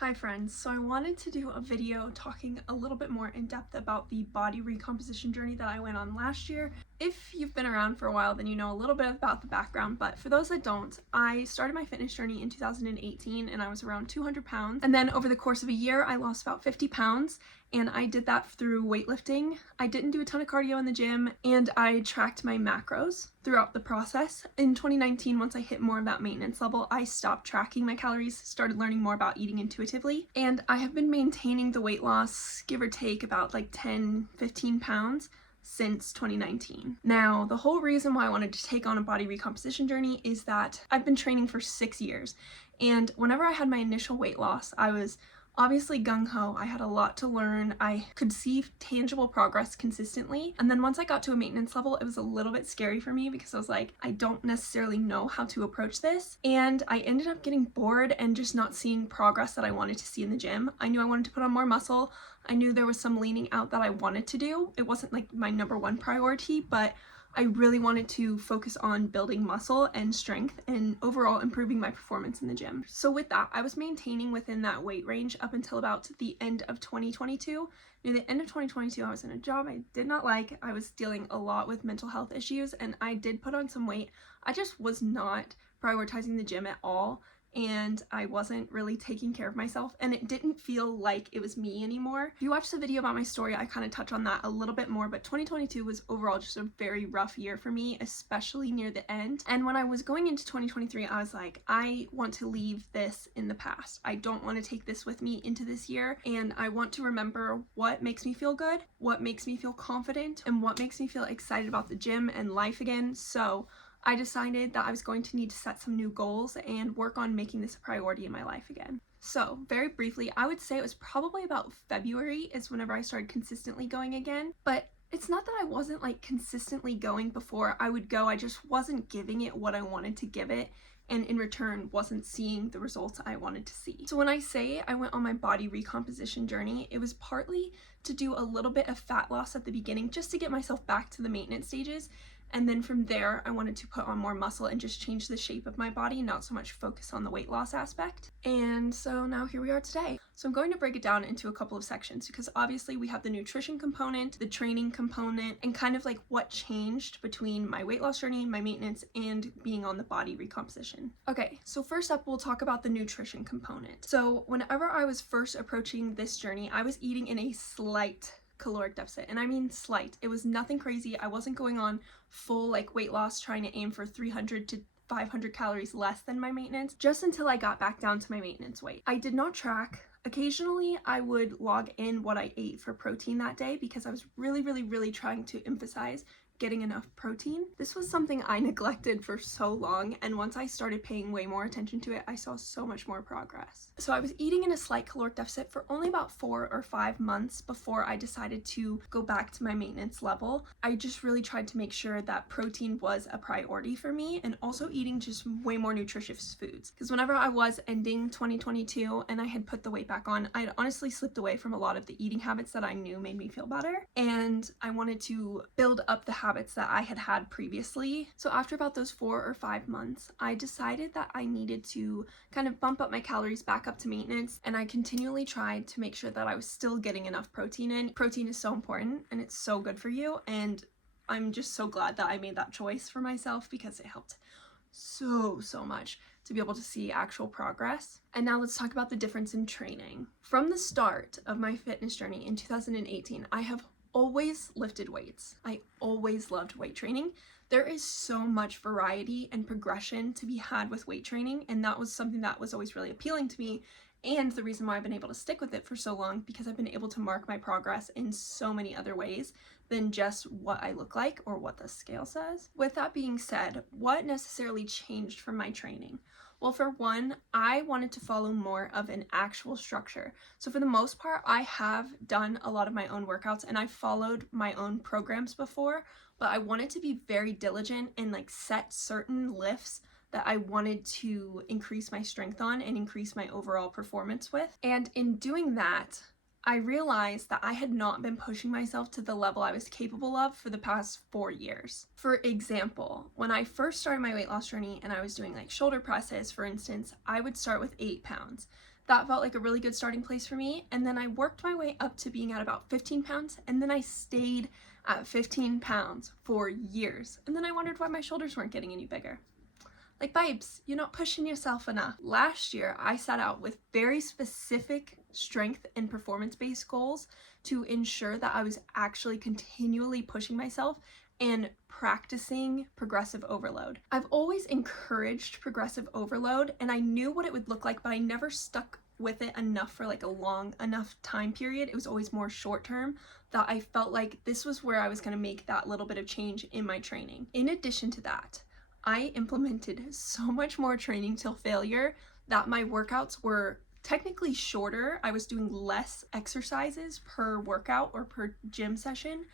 Hi friends, so I wanted to do a video talking a little bit more in depth about the body recomposition journey that I went on last year. If you've been around for a while, then you know a little bit about the background, but for those that don't, I started my fitness journey in 2018 and I was around 200 pounds. And then over the course of a year, I lost about 50 pounds and I did that through weightlifting. I didn't do a ton of cardio in the gym and I tracked my macros throughout the process. In 2019, once I hit more of that maintenance level, I stopped tracking my calories, started learning more about eating intuitively, and I have been maintaining the weight loss, give or take about like 10-15 pounds since 2019. Now, the whole reason why I wanted to take on a body recomposition journey is that I've been training for 6 years, and whenever I had my initial weight loss, I was obviously gung-ho. I had a lot to learn. I could see tangible progress consistently. And then once I got to a maintenance level, it was a little bit scary for me because I was like, I don't necessarily know how to approach this. And I ended up getting bored and just not seeing progress that I wanted to see in the gym. I knew I wanted to put on more muscle. I knew there was some leaning out that I wanted to do. It wasn't like my number one priority, but I really wanted to focus on building muscle and strength and overall improving my performance in the gym. So with that, I was maintaining within that weight range up until about the end of 2022. Near the end of 2022, I was in a job I did not like. I was dealing a lot with mental health issues and I did put on some weight. I just was not prioritizing the gym at all, and I wasn't really taking care of myself, and it didn't feel like it was me anymore. If you watch the video about my story, I kind of touch on that a little bit more, but 2022 was overall just a very rough year for me, especially near the end. And when I was going into 2023, I was like, I want to leave this in the past. I don't want to take this with me into this year, and I want to remember what makes me feel good, what makes me feel confident, and what makes me feel excited about the gym and life again. So I decided that I was going to need to set some new goals and work on making this a priority in my life again. So very briefly, I would say it was probably about February is whenever I started consistently going again. But it's not that I wasn't like consistently going before I would go, I just wasn't giving it what I wanted to give it, and in return wasn't seeing the results I wanted to see. So when I say I went on my body recomposition journey, it was partly to do a little bit of fat loss at the beginning just to get myself back to the maintenance stages. And then from there, I wanted to put on more muscle and just change the shape of my body, not so much focus on the weight loss aspect. And so now here we are today. So I'm going to break it down into a couple of sections because obviously we have the nutrition component, the training component, and kind of like what changed between my weight loss journey, my maintenance, and being on the body recomposition. Okay, so first up, we'll talk about the nutrition component. So whenever I was first approaching this journey, I was eating in a slight caloric deficit, and I mean slight. It was nothing crazy. I wasn't going on full like weight loss trying to aim for 300 to 500 calories less than my maintenance, just until I got back down to my maintenance weight. I did not track. Occasionally I would log in what I ate for protein that day because I was really trying to emphasize getting enough protein. This was something I neglected for so long, and once I started paying way more attention to it, I saw so much more progress. So I was eating in a slight caloric deficit for only about 4 or 5 months before I decided to go back to my maintenance level. I just really tried to make sure that protein was a priority for me, and also eating just way more nutritious foods. Because whenever I was ending 2022 and I had put the weight back on, I had honestly slipped away from a lot of the eating habits that I knew made me feel better, and I wanted to build up the habits that I had previously. So after about those 4 or 5 months, I decided that I needed to kind of bump up my calories back up to maintenance, and I continually tried to make sure that I was still getting enough protein in. Protein is so important and it's so good for you, and I'm just so glad that I made that choice for myself because it helped so much to be able to see actual progress. And now let's talk about the difference in training. From the start of my fitness journey in 2018, I have always lifted weights. I always loved weight training. There is so much variety and progression to be had with weight training, and that was something that was always really appealing to me, and the reason why I've been able to stick with it for so long, because I've been able to mark my progress in so many other ways than just what I look like or what the scale says. With that being said, what necessarily changed from my training? Well, for one, I wanted to follow more of an actual structure. So for the most part, I have done a lot of my own workouts and I followed my own programs before, but I wanted to be very diligent and like set certain lifts that I wanted to increase my strength on and increase my overall performance with. And in doing that, I realized that I had not been pushing myself to the level I was capable of for the past 4 years. For example, when I first started my weight loss journey and I was doing like shoulder presses, for instance, I would start with 8 pounds. That felt like a really good starting place for me. And then I worked my way up to being at about 15 pounds. And then I stayed at 15 pounds for years. And then I wondered why my shoulders weren't getting any bigger. Like, babes, you're not pushing yourself enough. Last year, I set out with very specific strength and performance-based goals to ensure that I was actually continually pushing myself and practicing progressive overload. I've always encouraged progressive overload, and I knew what it would look like, but I never stuck with it enough for like a long enough time period. It was always more short term that I felt like this was where I was going to make that little bit of change in my training. In addition to that, I implemented so much more training till failure that my workouts were technically shorter. I was doing less exercises per workout or per gym session,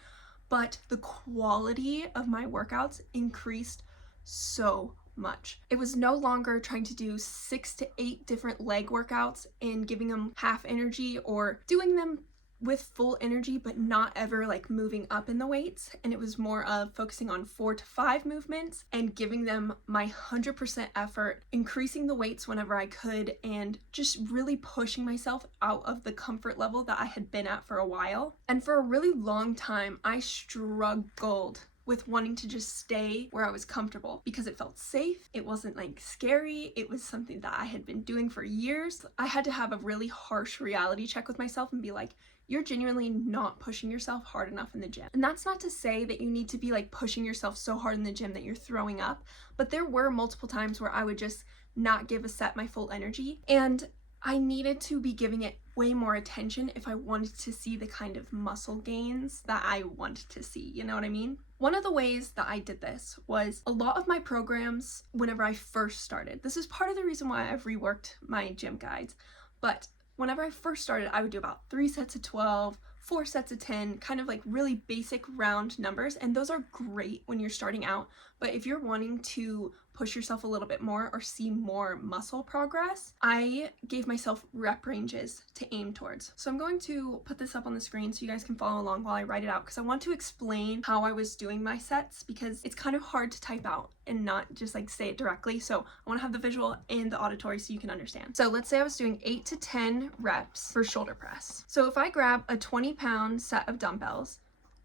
but the quality of my workouts increased so much. It was no longer trying to do 6 to 8 different leg workouts and giving them half energy, or doing them with full energy but not ever like moving up in the weights. And it was more of focusing on 4 to 5 movements and giving them my 100% effort, increasing the weights whenever I could, and just really pushing myself out of the comfort level that I had been at for a while. And for a really long time, I struggled with wanting to just stay where I was comfortable because it felt safe. It wasn't like scary. It was something that I had been doing for years. I had to have a really harsh reality check with myself and be like, you're genuinely not pushing yourself hard enough in the gym. And that's not to say that you need to be like pushing yourself so hard in the gym that you're throwing up, but there were multiple times where I would just not give a set my full energy, and I needed to be giving it way more attention if I wanted to see the kind of muscle gains that I wanted to see, you know what I mean? One of the ways that I did this was a lot of my programs whenever I first started. This is part of the reason why I've reworked my gym guides, but whenever I first started, I would do about 3 sets of 12, 4 sets of 10, kind of like really basic round numbers. And those are great when you're starting out. But if you're wanting to push yourself a little bit more or see more muscle progress, I gave myself rep ranges to aim towards. So I'm going to put this up on the screen so you guys can follow along while I write it out, because I want to explain how I was doing my sets, because it's kind of hard to type out and not just like say it directly. So I want to have the visual and the auditory so you can understand. So let's say I was doing 8 to 10 reps for shoulder press. So if I grab a 20-pound set of dumbbells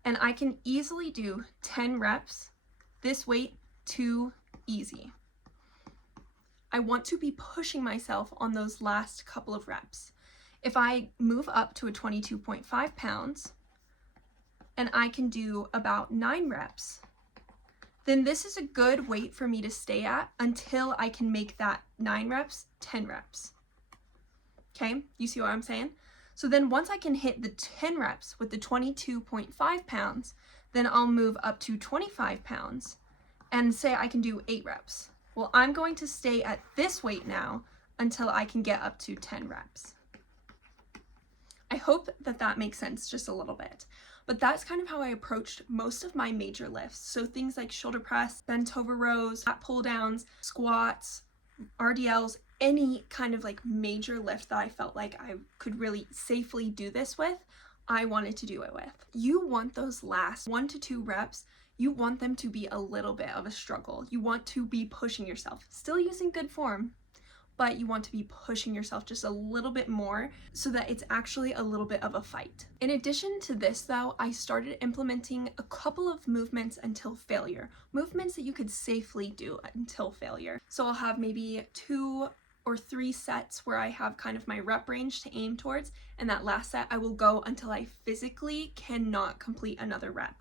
and I can easily do 10 reps, this weight too easy. I want to be pushing myself on those last couple of reps. If I move up to a 22.5 pounds and I can do about 9 reps, then this is a good weight for me to stay at until I can make that 9 reps 10 reps. Okay, you see what I'm saying? So then once I can hit the 10 reps with the 22.5 pounds, then I'll move up to 25 pounds and say I can do 8 reps. Well, I'm going to stay at this weight now until I can get up to 10 reps. I hope that that makes sense just a little bit. But that's kind of how I approached most of my major lifts. So things like shoulder press, bent over rows, lat pull downs, squats, RDLs, any kind of like major lift that I felt like I could really safely do this with, I wanted to do it with. You want those last 1 to 2 reps, you want them to be a little bit of a struggle. You want to be pushing yourself, still using good form, but you want to be pushing yourself just a little bit more so that it's actually a little bit of a fight. In addition to this though, I started implementing a couple of movements until failure, movements that you could safely do until failure. So I'll have maybe 2 or 3 sets where I have kind of my rep range to aim towards, and that last set I will go until I physically cannot complete another rep.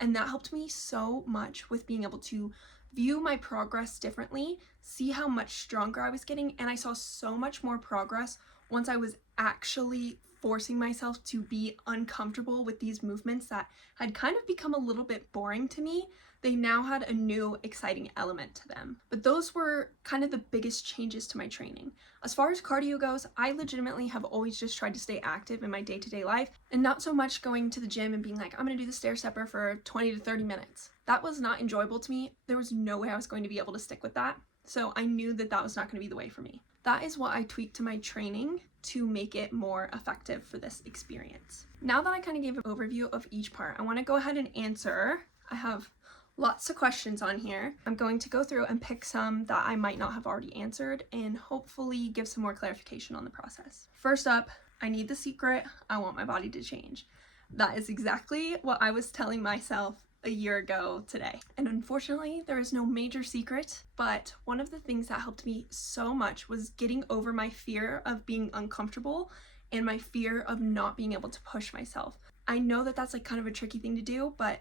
And that helped me so much with being able to view my progress differently, see how much stronger I was getting, and I saw so much more progress once I was actually forcing myself to be uncomfortable with these movements that had kind of become a little bit boring to me. They now had a new exciting element to them. But those were kind of the biggest changes to my training. As far as cardio goes, I legitimately have always just tried to stay active in my day-to-day life and not so much going to the gym and being like, I'm gonna do the stair stepper for 20 to 30 minutes. That was not enjoyable to me. There was no way I was going to be able to stick with that. So I knew that that was not gonna be the way for me. That is what I tweaked to my training to make it more effective for this experience. Now that I kind of gave an overview of each part, I wanna go ahead and answer. I have Lots of questions on here. I'm going to go through and pick some that I might not have already answered and hopefully give some more clarification on the process. First up, I need the secret. I want my body to change. That is exactly what I was telling myself a year ago today. And unfortunately, there is no major secret, but one of the things that helped me so much was getting over my fear of being uncomfortable and my fear of not being able to push myself. I know that that's like kind of a tricky thing to do, but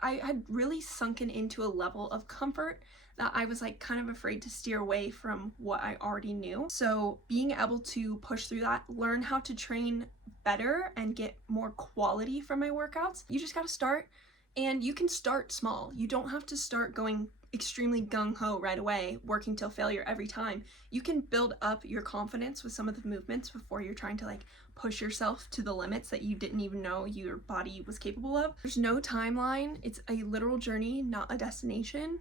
I had really sunken into a level of comfort that I was like kind of afraid to steer away from what I already knew. So being able to push through that, learn how to train better and get more quality from my workouts, you just got to start. And you can start small. You don't have to start going extremely gung-ho right away, working till failure every time. You can build up your confidence with some of the movements before you're trying to like push yourself to the limits that you didn't even know your body was capable of. There's no timeline. It's a literal journey, not a destination.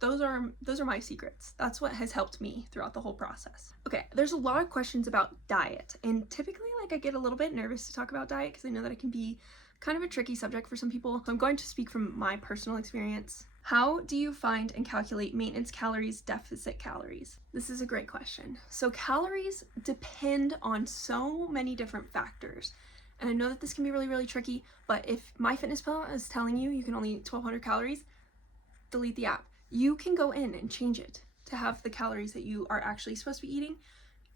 Those are my secrets. That's what has helped me throughout the whole process. Okay, there's a lot of questions about diet, and typically like I get a little bit nervous to talk about diet because I know that it can be kind of a tricky subject for some people. So I'm going to speak from my personal experience. How do you find and calculate maintenance calories, deficit calories? This is a great question. So calories depend on so many different factors. And I know that this can be really, really tricky, but if MyFitnessPal is telling you you can only eat 1,200 calories, delete the app. You can go in and change it to have the calories that you are actually supposed to be eating.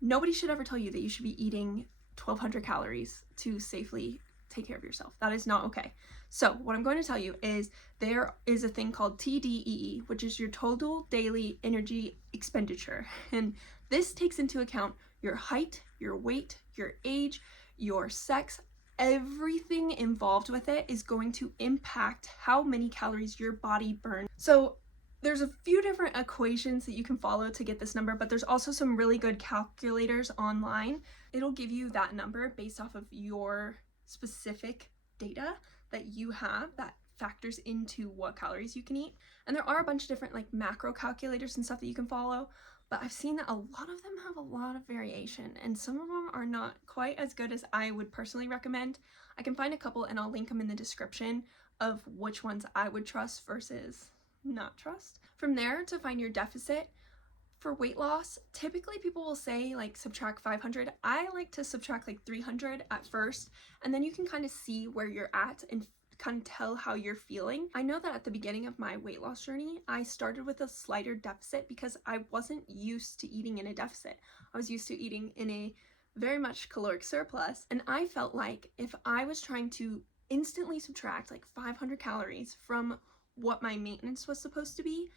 Nobody should ever tell you that you should be eating 1,200 calories to safely take care of yourself. That is not okay. So what I'm going to tell you is there is a thing called tdee, which is your total daily energy expenditure. And this takes into account your height, your weight, your age, your sex. Everything involved with it is going to impact how many calories your body burns. So there's a few different equations that you can follow to get this number, but there's also some really good calculators online. It'll give you that number based off of your specific data that you have that factors into what calories you can eat. And there are a bunch of different like macro calculators and stuff that you can follow, but I've seen that a lot of them have a lot of variation and some of them are not quite as good as I would personally recommend. I can find a couple and I'll link them in the description of which ones I would trust versus not trust. From there, to find your deficit, for weight loss, typically people will say like subtract 500. I like to subtract like 300 at first, and then you can kind of see where you're at and kind of tell how you're feeling. I know that at the beginning of my weight loss journey, I started with a slighter deficit because I wasn't used to eating in a deficit. I was used to eating in a very much caloric surplus, and I felt like if I was trying to instantly subtract like 500 calories from what my maintenance was supposed to be,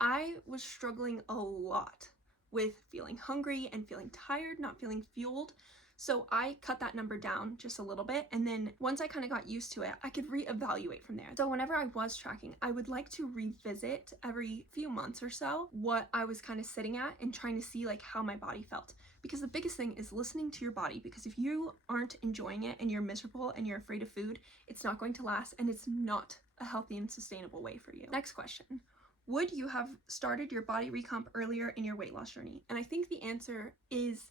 I was struggling a lot with feeling hungry and feeling tired, not feeling fueled. So I cut that number down just a little bit, and then once I kind of got used to it, I could reevaluate from there. So whenever I was tracking, I would like to revisit every few months or so what I was kind of sitting at and trying to see like how my body felt. Because the biggest thing is listening to your body, because if you aren't enjoying it and you're miserable and you're afraid of food, it's not going to last and it's not a healthy and sustainable way for you. Next question. Would you have started your body recomp earlier in your weight loss journey? And I think the answer is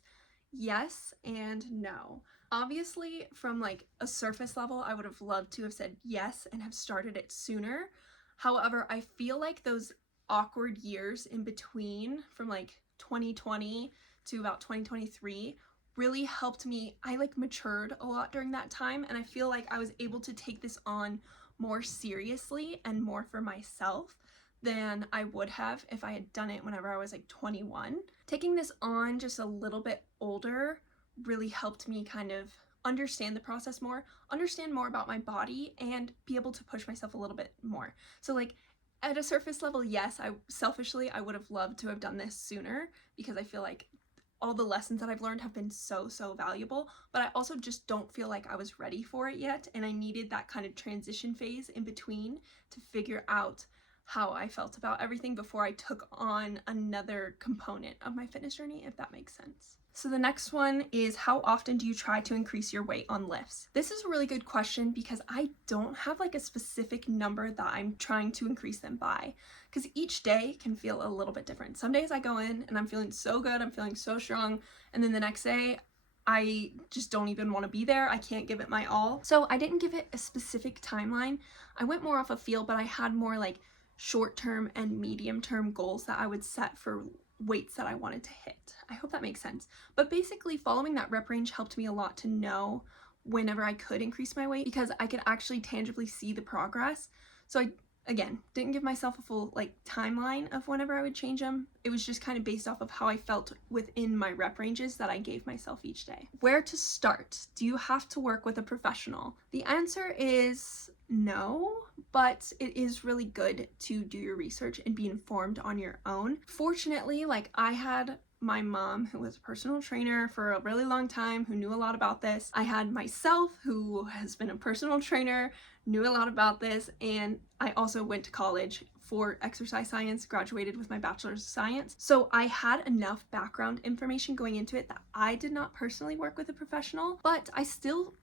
yes and no. Obviously, from like a surface level, I would have loved to have said yes and have started it sooner. However, I feel like those awkward years in between from like 2020 to about 2023 really helped me. I like matured a lot during that time, and I feel like I was able to take this on more seriously and more for myself than I would have if I had done it whenever I was like 21. Taking this on just a little bit older really helped me kind of understand the process more, understand more about my body, and be able to push myself a little bit more. So like at a surface level, yes, I would have loved to have done this sooner because I feel like all the lessons that I've learned have been so valuable, but I also just don't feel like I was ready for it yet, and I needed that kind of transition phase in between to figure out how I felt about everything before I took on another component of my fitness journey, if that makes sense. So the next one is, how often do you try to increase your weight on lifts? This is a really good question because I don't have like a specific number that I'm trying to increase them by, because each day can feel a little bit different. Some days I go in and I'm feeling so good, I'm feeling so strong, and then the next day I just don't even want to be there. I can't give it my all. So I didn't give it a specific timeline. I went more off a feel, but I had more like short-term and medium-term goals that I would set for weights that I wanted to hit. I hope that makes sense. But basically following that rep range helped me a lot to know whenever I could increase my weight, because I could actually tangibly see the progress. So I, again, didn't give myself a full timeline of whenever I would change them. It was just kind of based off of how I felt within my rep ranges that I gave myself each day. Where to start? Do you have to work with a professional? The answer is no, but it is really good to do your research and be informed on your own. Fortunately, I had my mom, who was a personal trainer for a really long time, who knew a lot about this. I had myself, who has been a personal trainer, knew a lot about this, and I also went to college for exercise science, graduated with my bachelor's of science. So I had enough background information going into it that I did not personally work with a professional, but I still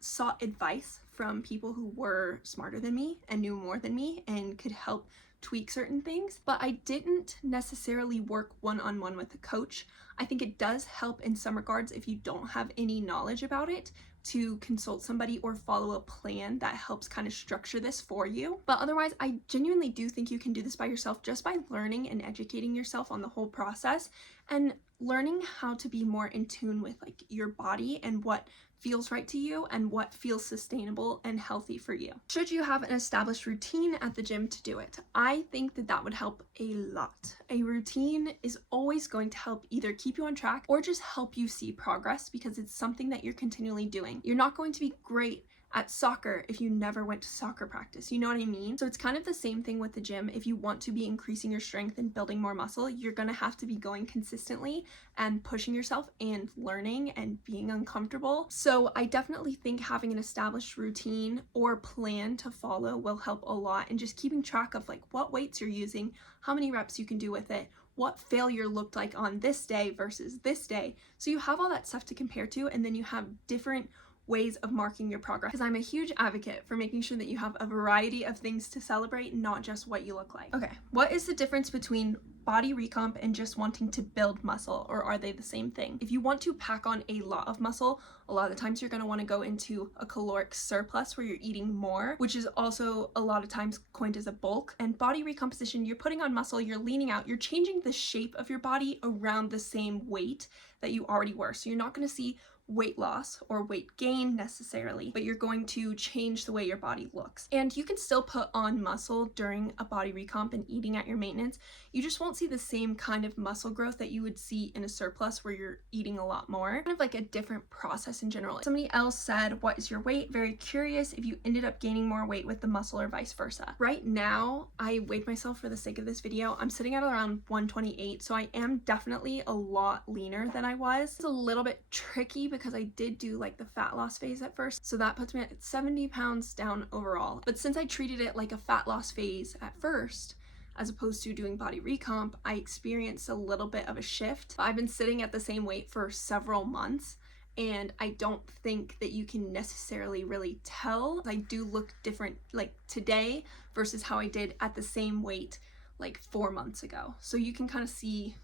sought advice from people who were smarter than me and knew more than me and could help tweak certain things, but I didn't necessarily work one-on-one with a coach. I think it does help in some regards if you don't have any knowledge about it to consult somebody or follow a plan that helps kind of structure this for you. But otherwise, I genuinely do think you can do this by yourself just by learning and educating yourself on the whole process and learning how to be more in tune with your body and what feels right to you and what feels sustainable and healthy for you. Should you have an established routine at the gym to do it? I think that would help a lot. A routine is always going to help either keep you on track or just help you see progress, because it's something that you're continually doing. You're not going to be great at soccer if you never went to soccer practice, you know what I mean? So it's kind of the same thing with the gym. If you want to be increasing your strength and building more muscle, you're gonna have to be going consistently and pushing yourself and learning and being uncomfortable. So I definitely think having an established routine or plan to follow will help a lot, and just keeping track of what weights you're using, how many reps you can do with it, what failure looked like on this day versus this day. So you have all that stuff to compare to, and then you have different ways of marking your progress, because I'm a huge advocate for making sure that you have a variety of things to celebrate, not just what you look like. Okay, what is the difference between body recomp and just wanting to build muscle, or are they the same thing? If you want to pack on a lot of muscle, a lot of the times you're going to want to go into a caloric surplus where you're eating more, which is also a lot of times coined as a bulk. And body recomposition, you're putting on muscle, you're leaning out, you're changing the shape of your body around the same weight that you already were. So you're not going to see weight loss or weight gain necessarily, but you're going to change the way your body looks. And you can still put on muscle during a body recomp and eating at your maintenance. You just won't see the same kind of muscle growth that you would see in a surplus where you're eating a lot more. Kind of a different process in general. Somebody else said, what is your weight? Very curious if you ended up gaining more weight with the muscle or vice versa. Right now, I weighed myself for the sake of this video. I'm sitting at around 128, so I am definitely a lot leaner than I was. It's a little bit tricky because I did do the fat loss phase at first, so that puts me at 70 pounds down overall. But since I treated it like a fat loss phase at first, as opposed to doing body recomp, I experienced a little bit of a shift. I've been sitting at the same weight for several months, and I don't think that you can necessarily really tell. I do look different today versus how I did at the same weight 4 months ago. So you can kind of see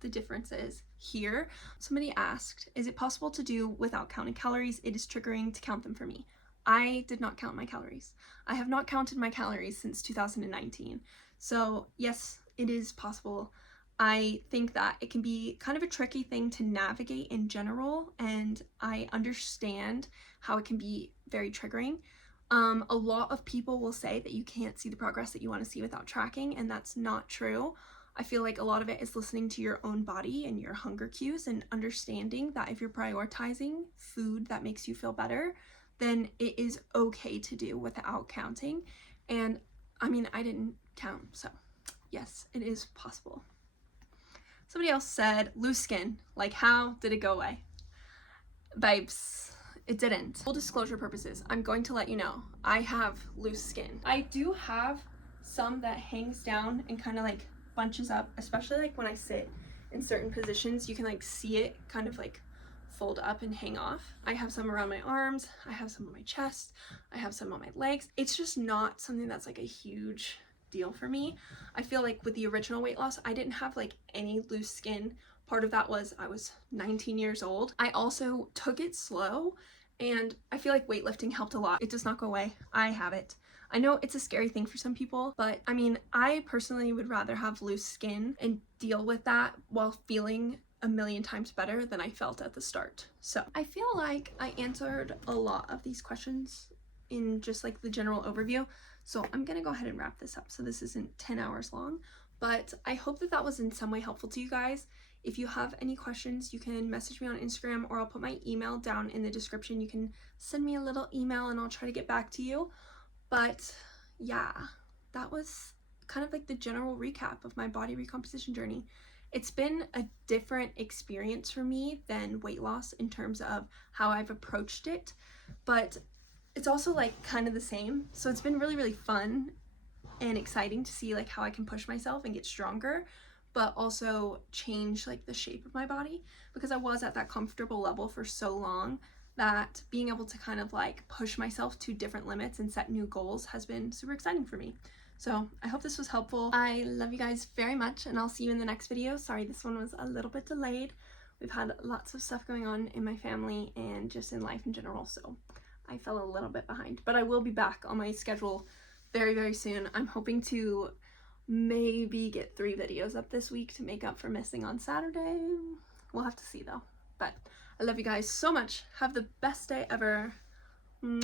the differences here. Somebody asked, is it possible to do without counting calories? It is triggering to count them for me. I did not count my calories. I have not counted my calories since 2019. So yes, it is possible. I think that it can be kind of a tricky thing to navigate in general, and I understand how it can be very triggering. A lot of people will say that you can't see the progress that you want to see without tracking, and that's not true. I feel like a lot of it is listening to your own body and your hunger cues and understanding that if you're prioritizing food that makes you feel better, then it is okay to do without counting. And I mean, I didn't count, so yes, it is possible. Somebody else said loose skin, how did it go away? Babes, it didn't. Full disclosure purposes, I'm going to let you know, I have loose skin. I do have some that hangs down and kind of bunches up, especially when I sit in certain positions. You can see it kind of fold up and hang off. I have some around my arms, I have some on my chest, I have some on my legs. It's just not something that's a huge deal for me. I feel with the original weight loss, I didn't have any loose skin. Part of that was I was 19 years old. I also took it slow, and I feel weightlifting helped a lot. It does not go away. I have it. I know it's a scary thing for some people, but I mean, I personally would rather have loose skin and deal with that while feeling a million times better than I felt at the start. So I feel like I answered a lot of these questions in just like the general overview. So I'm gonna go ahead and wrap this up so this isn't 10 hours long, but I hope that that was in some way helpful to you guys. If you have any questions, you can message me on Instagram, or I'll put my email down in the description. You can send me a little email and I'll try to get back to you. But yeah, that was kind of like the general recap of my body recomposition journey. It's been a different experience for me than weight loss in terms of how I've approached it, but it's also like kind of the same. So it's been really, really fun and exciting to see like how I can push myself and get stronger, but also change like the shape of my body, because I was at that comfortable level for so long that being able to kind of like push myself to different limits and set new goals has been super exciting for me. So I hope this was helpful. I love you guys very much, and I'll see you in the next video. Sorry, this one was a little bit delayed. We've had lots of stuff going on in my family and just in life in general, so I fell a little bit behind, but I will be back on my schedule very, very soon. I'm hoping to maybe get 3 videos up this week to make up for missing on Saturday. We'll have to see though. But I love you guys so much. Have the best day ever.